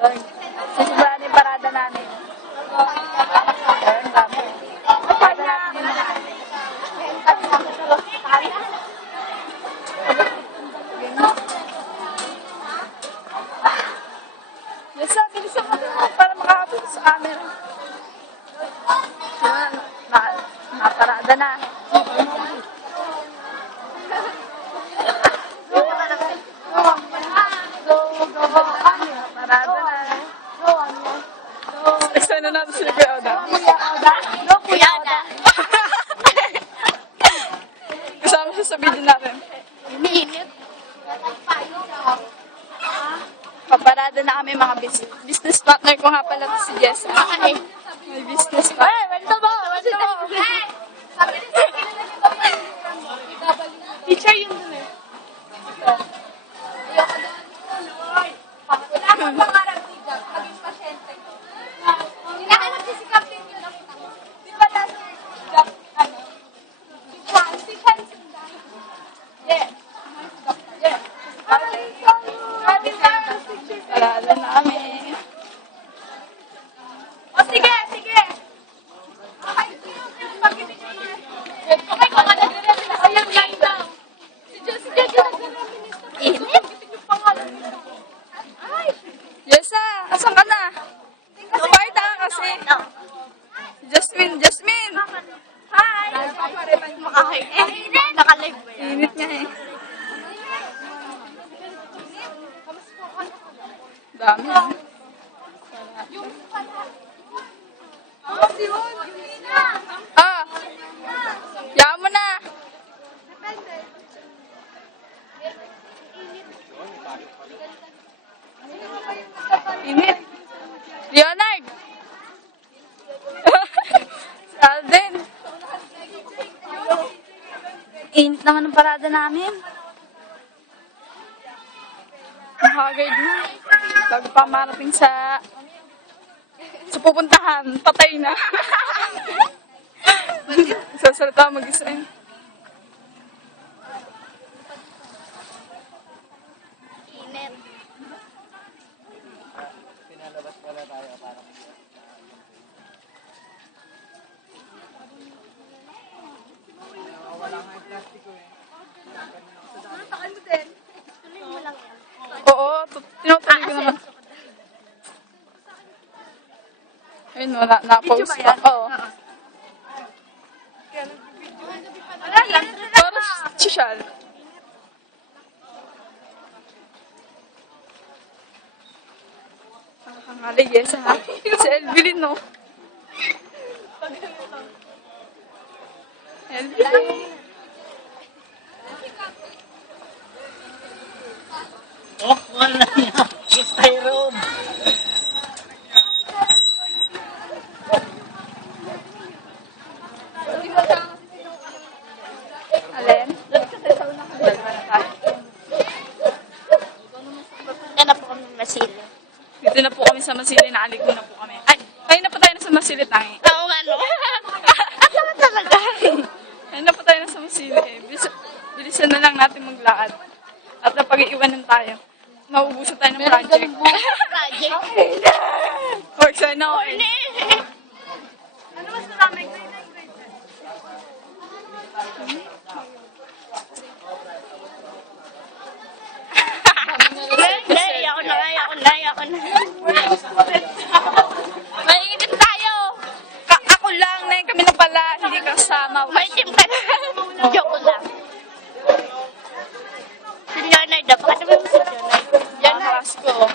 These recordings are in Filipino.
Sisimula na yung parada namin. Ayun, dami. Parada natin yung mga yes, bilisan mo para makakapit sa camera. Yun, nakaparada na. Parada na. Explain na natin sila Kuya Oda. Go, Kuya Oda. Kasama siya sa video natin. Minit. Paparada na kami mga business partner ko nga pala si Jessa. Ay. May business partner. Ay, wento mo. Teacher yun dun eh. Wala kang pangarap dito. Maging pasyente. Kailangan nagsisikap din yun. Di ba last year, si Hansen dahil. Yes. Yes. Parada na kami. O sige, sige. Okay, pag-ibig mo na. Okay, kung ano nagre-reminis. Ayun, line down. Si Josie nagre-reminis. Init? Yung pangalan nila. Ay! Jessa, asan ka na? Quiet kasi. Jasmine. Hi! Nakalive ba yan? Init nga eh. Dami. Ah! Yaman mo na. Init. Leonard! Si Alden. Init naman ang parada namin. Nakagard na. Bago pa marating sa pupuntahan, patay na. Sasalita mag-isa yun. Init. Pinalabas pala tayo para wala nga yung plastiko eh. Takal mo din. Tuloy mo lang yan. Oo, tinutuloy ko naman. Ayun, wala, na-post pa. Oo. Wala lang. Para social. Nakakangalay, yes ha. Si Elvilin, no? Elvilin. oh, wala niya. Styrofoam. Alin? Dalawa na tayo. Punta na po kami masili. Dito na po kami sa Masili. Naalig na po kami. Ay, ayun na po tayo na sa Masili, tangi. Oo nga, no? At saka talaga. Ayun na po tayo na sa Masili. Bilisan na lang natin maglakad. At napag-iiwanan tayo. Mauubusan tayo ng project. Project. Work sa na ako eh. Ano mas marami? Grade 9, grade 10. Ayoko na. Mainit tayo! Ako lang, na kami na pala, hindi kasama. May team ka na. Joke lang. Si Leonard, dapat naman mo si Leonard. Yan na. Ko.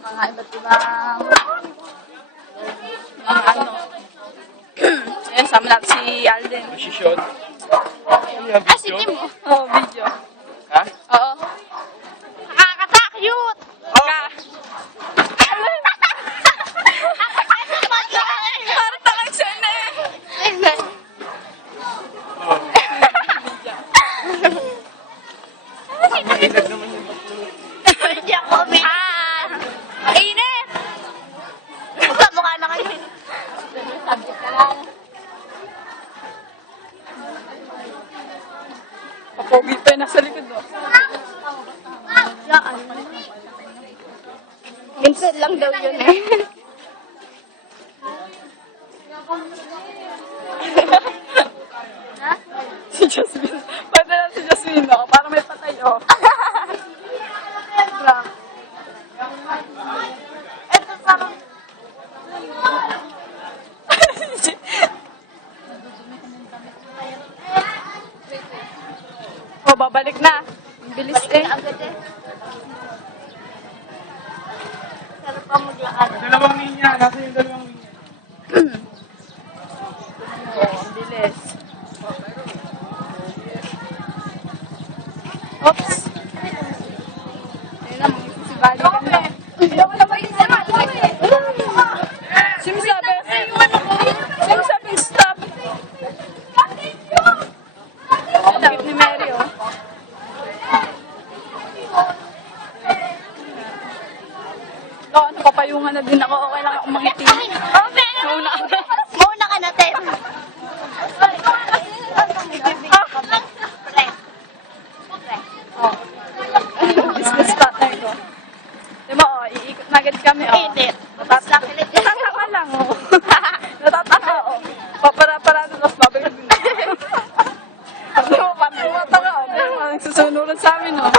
Mga iba't ibang mga ano. Ayan, sama natin si Alden. Posisyon. Ah, si Tim. Oh, video. Ha? Oo. Nakakatakot. Ka. Parang takang siya na eh. Mahilag naman yung pagtulog. Hindi ako may... Init! Sa mukha na kayo. Subject ka lang. Papogi pa yun nasa likod, no? Saan? Minsan lang daw yun eh. Si Jasmine. Pwede na si Jasmine, no? Para may patay, oh. Grabe. Ito parang... Oh, babalik na. Ang bilis Balik eh. na agad eh. Sarap pa maglakad. Dalawang linya. Nasa yung dalawang linya. Oh, ang bilis. Oops. Ayun na, magsisibali ka na. Sinasabi, sinasabi, stop. Ang cute ni Mary, oh. Oh, napapayungan na din ako. Okay lang akong mangiti. Mauna ka na. Mauna ka na, Tem. Oh. Business partner ko. Di ba, oh, iikot na agad kami, oh. Hindi. Natataka lang, oh. Natataka, oh. Papara-para na, tapos babalik din. Ano, parang tumataka, oh. Pero parang susunod sa amin, oh.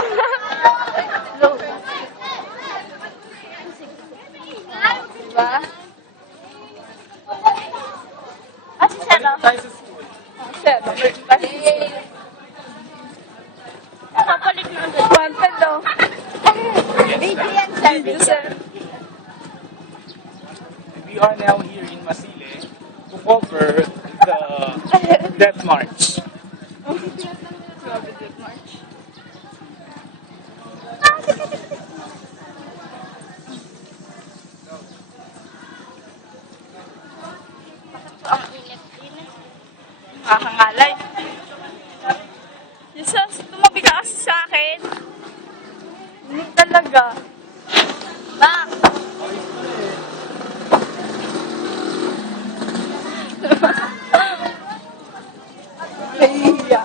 Diba? Ah, si Sarah. Tayo sa school. Sir, babalik tayo. Papalit na agad. Wanted, oh. Video yan, sir. Video, sir. We are now here in Masile to cover the Death March. Grabe, Death March. Ang init-init. Nakakangalay. Jesus, tumabi ka kasi sa akin. Init talaga. Bang! Nahihiya.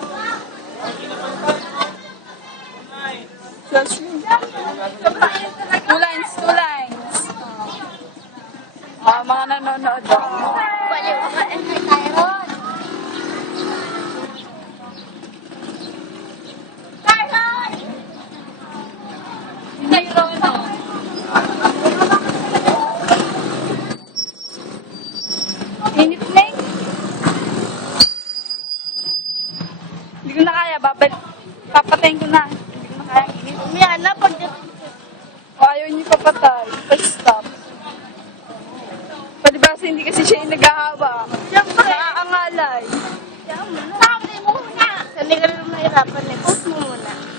Jasmine. Two lines, two lines. Mga nanonood. Baliw ka, enjoy tayo ron. Tyron! Tyron, oh. Init na eh. Hindi ko na kaya, papatayin ko na. Hindi ko na kaya ang init. Umiyan na pagdating sa... O ayaw niyo papatay, stop. Pwede ba kasi hindi kasi siya yung nag-aawa? Siyempre. Nakakangalay. Sabi mo na. Hindi ka rin mahirapan eh. Post mo